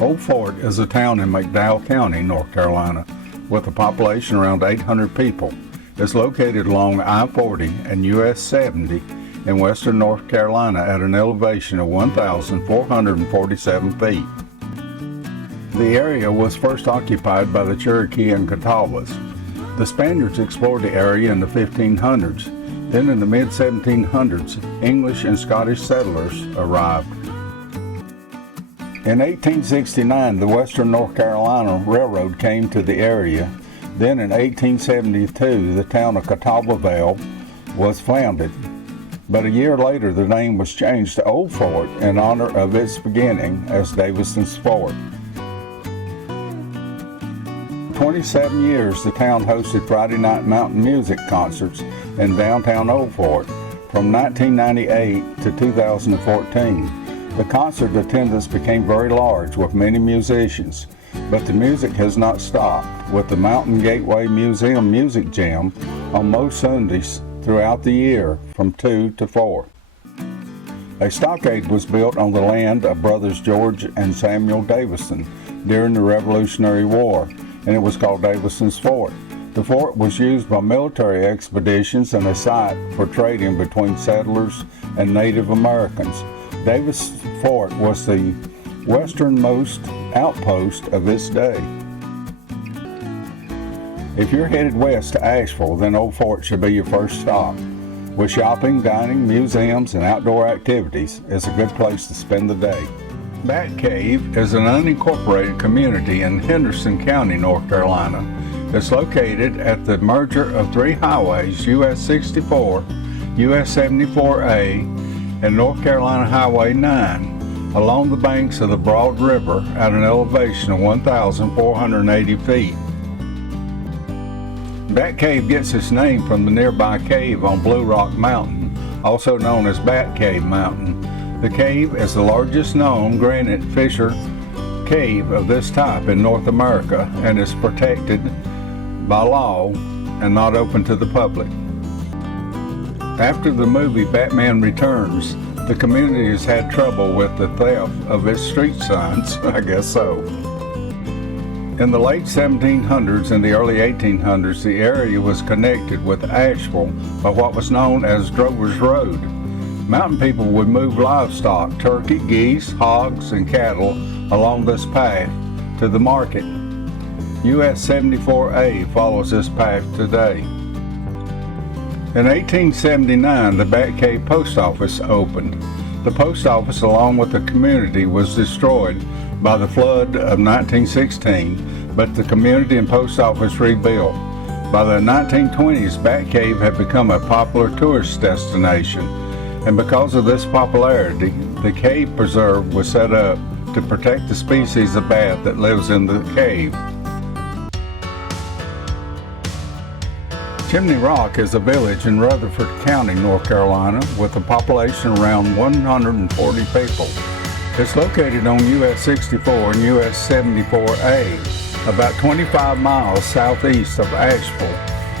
Old Fort is a town in McDowell County, North Carolina, with a population around 800 people. It's located along I-40 and US 70 in western North Carolina at an elevation of 1,447 feet. The area was first occupied by the Cherokee and Catawbas. The Spaniards explored the area in the 1500s. Then in the mid-1700s, English and Scottish settlers arrived. In 1869, the Western North Carolina Railroad came to the area. Then in 1872, the town of Catawbaville was founded. But a year later, the name was changed to Old Fort in honor of its beginning as Davison's Fort. 27 years, the town hosted Friday night mountain music concerts in downtown Old Fort from 1998 to 2014. The concert attendance became very large with many musicians, but the music has not stopped, with the Mountain Gateway Museum Music Jam on most Sundays throughout the year from 2 to 4. A stockade was built on the land of brothers George and Samuel Davison during the Revolutionary War, and it was called Davison's Fort. The fort was used by military expeditions and a site for trading between settlers and Native Americans. Davison's Fort was the westernmost outpost of its day. If you're headed west to Asheville, then Old Fort should be your first stop. With shopping, dining, museums, and outdoor activities, it's a good place to spend the day. Bat Cave is an unincorporated community in Henderson County, North Carolina. It's located at the merger of three highways, US 64, US 74A, and North Carolina Highway 9, along the banks of the Broad River at an elevation of 1,480 feet. Bat Cave gets its name from the nearby cave on Blue Rock Mountain, also known as Bat Cave Mountain. The cave is the largest known granite fissure cave of this type in North America and is protected by law and not open to the public. After the movie Batman Returns, the community has had trouble with the theft of its street signs, I guess so. In the late 1700s and the early 1800s, the area was connected with Asheville by what was known as Drover's Road. Mountain people would move livestock, turkey, geese, hogs, and cattle along this path to the market. US 74A follows this path today. In 1879, the Bat Cave Post Office opened. The post office, along with the community, was destroyed by the flood of 1916, but the community and post office rebuilt. By the 1920s, Bat Cave had become a popular tourist destination, and because of this popularity, the cave preserve was set up to protect the species of bat that lives in the cave. Chimney Rock is a village in Rutherford County, North Carolina, with a population around 140 people. It's located on US 64 and US 74A, about 25 miles southeast of Asheville,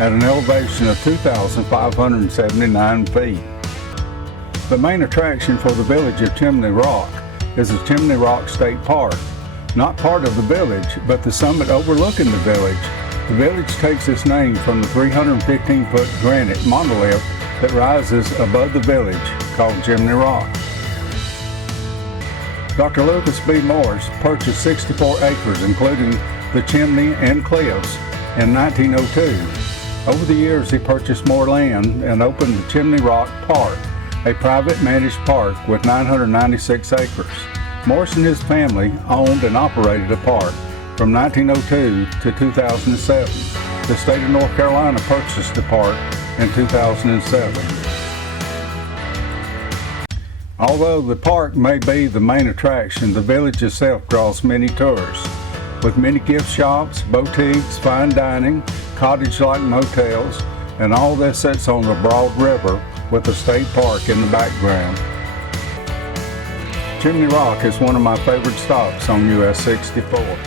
at an elevation of 2,579 feet. The main attraction for the village of Chimney Rock is the Chimney Rock State Park. Not part of the village, but the summit overlooking the village. The village takes its name from the 315-foot granite monolith that rises above the village called Chimney Rock. Dr. Lucas B. Morris purchased 64 acres, including the chimney and cliffs, in 1902. Over the years, he purchased more land and opened the Chimney Rock Park, a private managed park with 996 acres. Morris and his family owned and operated the park from 1902 to 2007. The state of North Carolina purchased the park in 2007. Although the park may be the main attraction, the village itself draws many tourists, with many gift shops, boutiques, fine dining, cottage-like motels, and all this sits on the Broad River with the state park in the background. Chimney Rock is one of my favorite stops on US 64.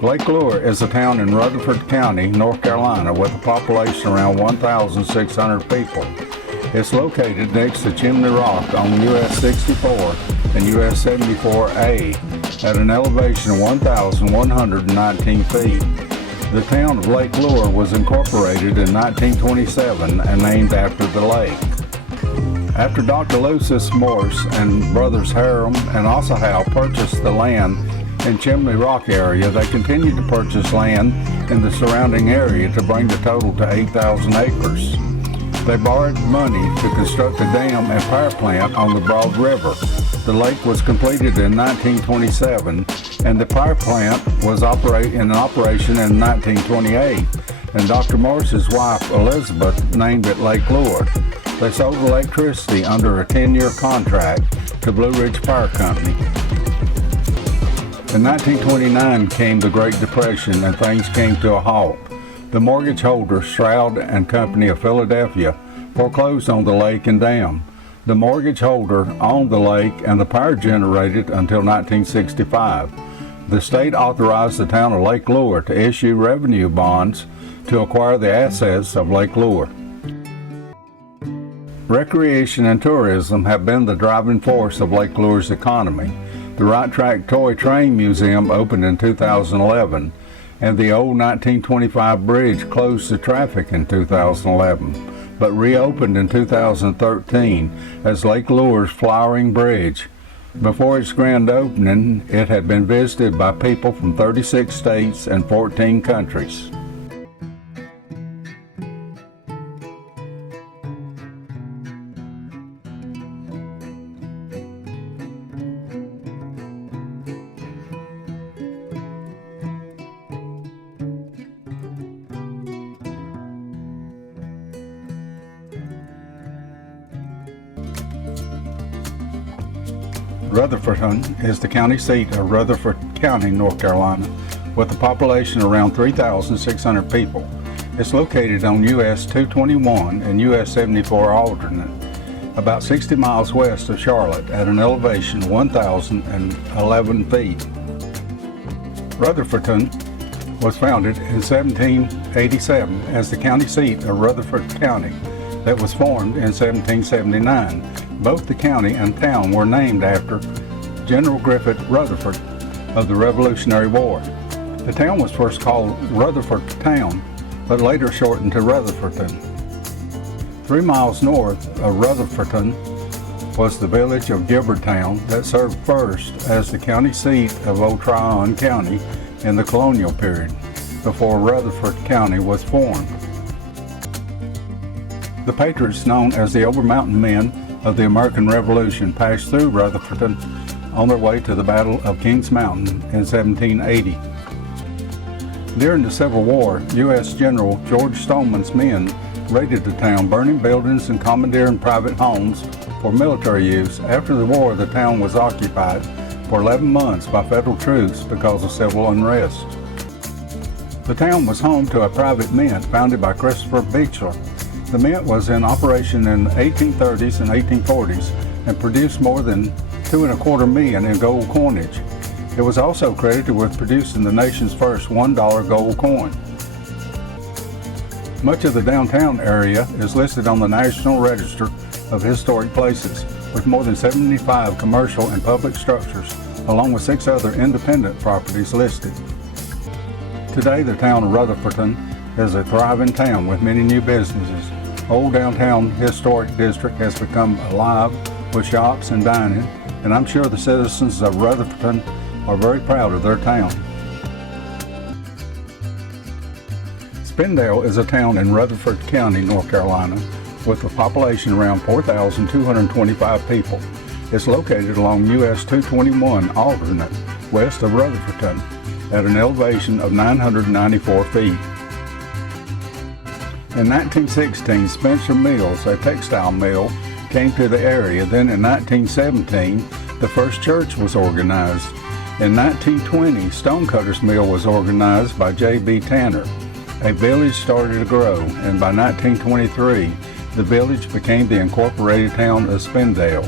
Lake Lure is a town in Rutherford County, North Carolina, with a population around 1,600 people. It's located next to Chimney Rock on US 64 and US 74A. at an elevation of 1,119 feet. The town of Lake Lure was incorporated in 1927 and named after the lake. After Dr. Lucius Morse and brothers Harum and Osahow purchased the land in Chimney Rock area, they continued to purchase land in the surrounding area to bring the total to 8,000 acres. They borrowed money to construct a dam and power plant on the Broad River. The lake was completed in 1927 and the power plant was in operation in 1928, and Dr. Morse's wife Elizabeth named it Lake Lure. They sold electricity under a 10-year contract to Blue Ridge Power Company. In 1929 came the Great Depression and things came to a halt. The mortgage holder, Stroud and Company of Philadelphia, foreclosed on the lake and dam. The mortgage holder owned the lake and the power generated until 1965. The state authorized the town of Lake Lure to issue revenue bonds to acquire the assets of Lake Lure. Recreation and tourism have been the driving force of Lake Lure's economy. The Right Track Toy Train Museum opened in 2011, and the old 1925 bridge closed to traffic in 2011, but reopened in 2013 as Lake Lure's flowering bridge. Before its grand opening, it had been visited by people from 36 states and 14 countries. Rutherfordton is the county seat of Rutherford County, North Carolina, with a population around 3,600 people. It's located on US 221 and US 74 alternate, about 60 miles west of Charlotte at an elevation of 1,011 feet. Rutherfordton was founded in 1787 as the county seat of Rutherford County that was formed in 1779. Both the county and town were named after General Griffith Rutherford of the Revolutionary War. The town was first called Rutherford Town, but later shortened to Rutherfordton. 3 miles north of Rutherfordton was the village of Gilberttown that served first as the county seat of Old Tryon County in the colonial period, before Rutherford County was formed. The patriots known as the Overmountain Men of the American Revolution passed through Rutherfordton on their way to the Battle of Kings Mountain in 1780. During the Civil War, U.S. General George Stoneman's men raided the town, burning buildings and commandeering private homes for military use. After the war, the town was occupied for 11 months by federal troops because of civil unrest. The town was home to a private mint founded by Christopher Beechler. The mint was in operation in the 1830s and 1840s and produced more than $2.25 million in gold coinage. It was also credited with producing the nation's first $1 gold coin. Much of the downtown area is listed on the National Register of Historic Places, with more than 75 commercial and public structures, along with 6 other independent properties listed. Today, the town of Rutherfordton is a thriving town with many new businesses. Old Downtown Historic District has become alive with shops and dining, and I'm sure the citizens of Rutherfordton are very proud of their town. Spindale is a town in Rutherford County, North Carolina, with a population around 4,225 people. It's located along US 221 alternate west of Rutherfordton at an elevation of 994 feet. In 1916, Spencer Mills, a textile mill, came to the area. Then in 1917, the first church was organized. In 1920, Stonecutters Mill was organized by J.B. Tanner. A village started to grow, and by 1923, the village became the incorporated town of Spindale.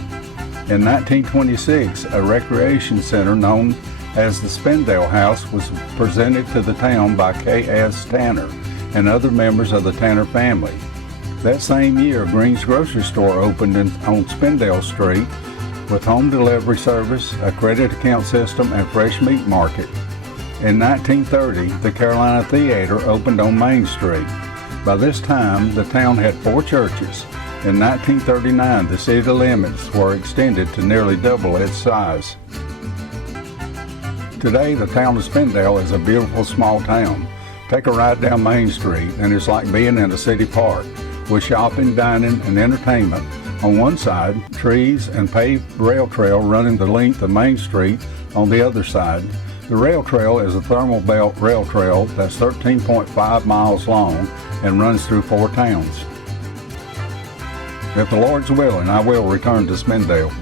In 1926, a recreation center known as the Spindale House was presented to the town by K.S. Tanner and other members of the Tanner family. That same year, Green's grocery store opened on Spindale Street, with home delivery service, a credit account system, and fresh meat market. In 1930, the Carolina Theater opened on Main Street. By this time, the town had 4 churches. In 1939, the city limits were extended to nearly double its size. Today, the town of Spindale is a beautiful small town. Take a ride down Main Street and it's like being in a city park, with shopping, dining, and entertainment. On one side, trees and paved rail trail running the length of Main Street on the other side. The rail trail is a thermal belt rail trail that's 13.5 miles long and runs through 4 towns. If the Lord's willing, I will return to Spindale.